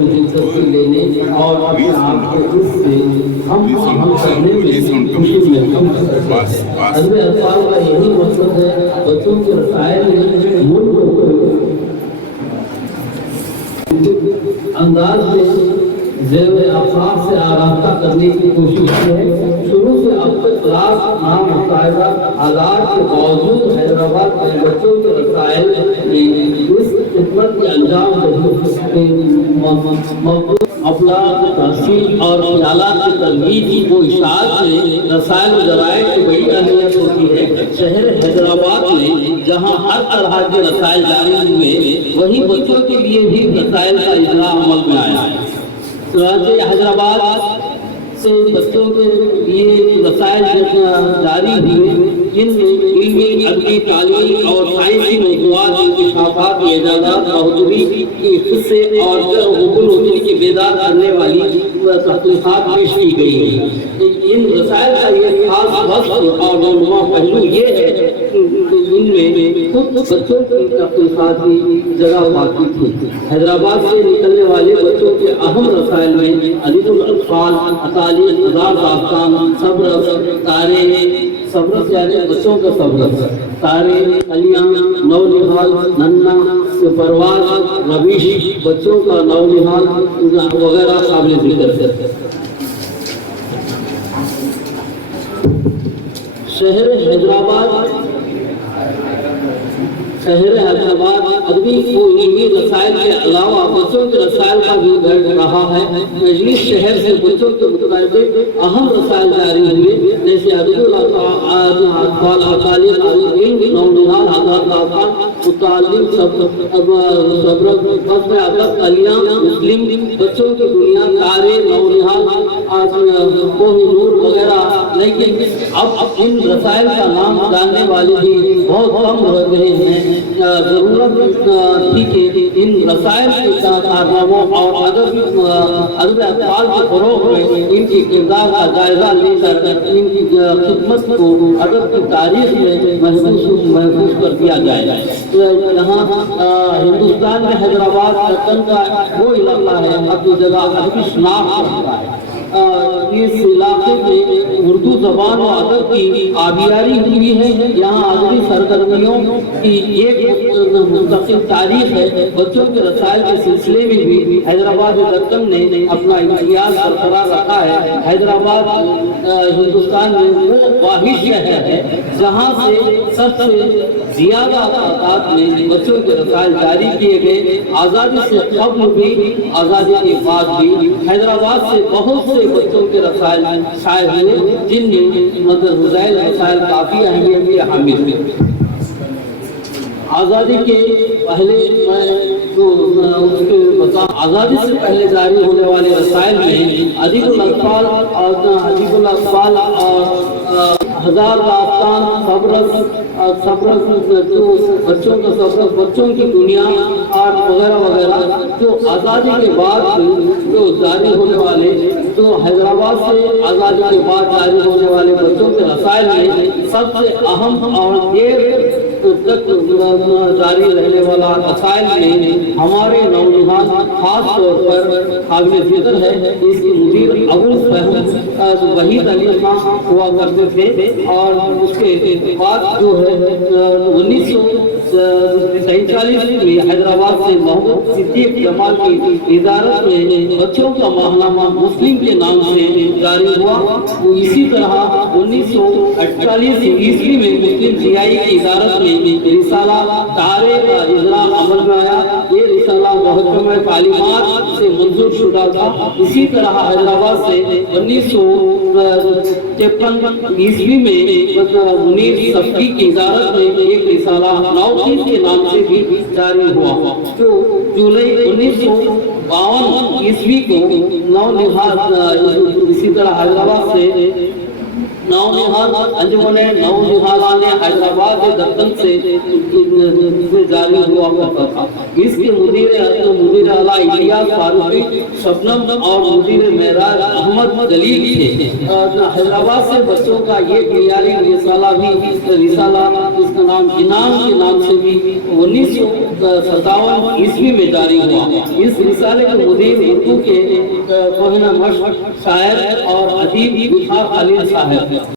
دلچسپی لینے اور اپنے آپ کو اس سے ہم کرنے میں خوشی محسوس کرتے ہیں۔ حضرت اطفال کا یہی مقصد ہے بچوں کے رسائل میں ملک کو انداز میں زیر افراد سے آراستہ کرنے کی کوشش کی ہے۔ شروع سے اب تک کلاس نامتعدد حالات کے باوجود حیدرآباد کے بچوں کے رسائل اس خدمت کے انجام اپنا تحصیل اور خیالات کی ترویج کو اشاعت سے رسائل و ذرائع کی بڑی اہمیت ہوتی ہے۔ شہر حیدرآباد میں جہاں ہر طرح کے رسائل جاری ہوئے وہیں بچوں کے لیے بھی رسائل کا اجرا عمل میں آیا ہے۔ چنانچہ حیدرآباد سے بچوں کے لیے رسائل جاری ہوئے جن میں علمی ادبی تعلیم اور سائنسی موضوعات انکشافات اعجازات بہادری کی قصے اور حقوق الوطنی کی بیدار کرنے والی تحقیقات پیش کی گئی ہیں۔ ان رسائل کا یہ خاص وصف اور رونما پہلو یہ ہے کہ ان میں خود بچوں کی تحقیقات کی جگہ پاتی تھی۔ حیدرآباد سے نکلنے والے بچوں کے اہم رسائل میں عدید الاطفال، اطالیق، ہزار داستان، صبرس، تارے، صبرس یعنی بچوں کا صبرس، تارے، کلیاں، نو نہال، ننا، پرواز، ربیش، بچوں کا نو نہال وغیرہ قابل ذکر ہے۔ شہر حیدرآباد ادبی و علمی رسائل کے علاوہ بچوں کے رسائل کا بھی گھڑ رہا ہے۔ مجلس شہر سے بچوں کے متعلق اہم رسائل جاری ہوئے جیسے عدد الاطفال، اطالیق، علم، نو نہال، ہزار داستان، متعلم، صبرس، فضل ادب، کلیاں، مسلم، بچوں کی دنیا، تارے، نو نہال، کوہ نور وغیرہ۔ لیکن اب ان رسائل کا نام جاننے والے بھی بہت کم ہو رہے ہیں۔ ضرورت تھی کہ ان رسائل کے کارناموں اور ادب اطفال کے فروغ میں ان کی کردار کا جائزہ لے کر ان کی خدمت کو ادب کی تاریخ میں محفوظ کر دیا جائے۔ یہاں ہندوستان میں حیدرآباد وطن کا وہ علاقہ ہے اپنی جگہ ادبی شناخت رکھتا ہے۔ اس علاقے میں اردو زبان و ادب کی آبیاری ہوئی ہے۔ یہاں ادبی سرگرمیوں کی ایک مستقل تاریخ ہے۔ بچوں کے رسائل کے سلسلے میں بھی حیدرآباد وطن نے اپنا امتیاز برقرار رکھا ہے۔ حیدرآباد ہندوستان میں وہ واحد شہر ہے جہاں سے سب سے زیادہ تعداد میں بچوں کے رسائل جاری کیے گئے۔ آزادی سے قبل بھی، آزادی کے بعد بھی حیدرآباد سے بہت سے بچوں کے رسائل شائع ہوئے جن میں مدر رسائل کافی اہمیت کے حامل تھے۔ آزادی کے پہلے آزادی سے پہلے جاری ہونے والے رسائل میں عدید الاطفال اور ہزار داستان، صبرس جو بچوں کا صبرس، بچوں کی دنیا اور وغیرہ وغیرہ جو آزادی کے بعد جو جاری ہونے والے، جو حیدرآباد سے آزادی کے بعد جاری ہونے والے بچوں کے رسائل میں سب سے اہم اور دیر تک جاری رہنے والا رسائل میں ہمارے نونہال خاص طور پر قابل ذکر ہے۔ اس کی مدیر ابوالفضل وحید علی خان ہوا کرتے تھے اور اس کے بعد جو ہے 1947 میں حیدرآباد سے محمد صدیق جمال کی ادارت میں بچوں کا ماہنامہ مسلم کے نام سے جاری ہوا۔ اسی طرح 1948 عیسوی میں مسلم سیائی کی ادارت میں رسالہ تارے کا اجرا عمل میں آیا۔ یہ رسالہ محکمہ تعلیمات سے منظور شدہ تھا۔ اسی طرح حیدرآباد سے 1953 عیسوی میں منیر صفی کی ادارت میں ایک رسالہ نوخیز کے نام سے بھی جاری ہوا جو جولائی 1952 عیسوی کو نو نہال، اسی طرح حیدرآباد سے نونہال انجمن نونہالان حیدرآباد کے دفتر سے جاری ہوا کرتا تھا۔ اس کے مدیر اعلیٰ الیاس فاروقی شبنم اور مدیر معراج احمد دلیل تھے۔ حیدرآباد سے بچوں کا یہ معیاری رسالہ جس کا نام انعام کے نام سے بھی 1957 عیسوی میں جاری ہوا۔ اس رسالے کے مدیر اردو کے کوہنہ مشق شاعر اور ادیب وقار خلیل صاحب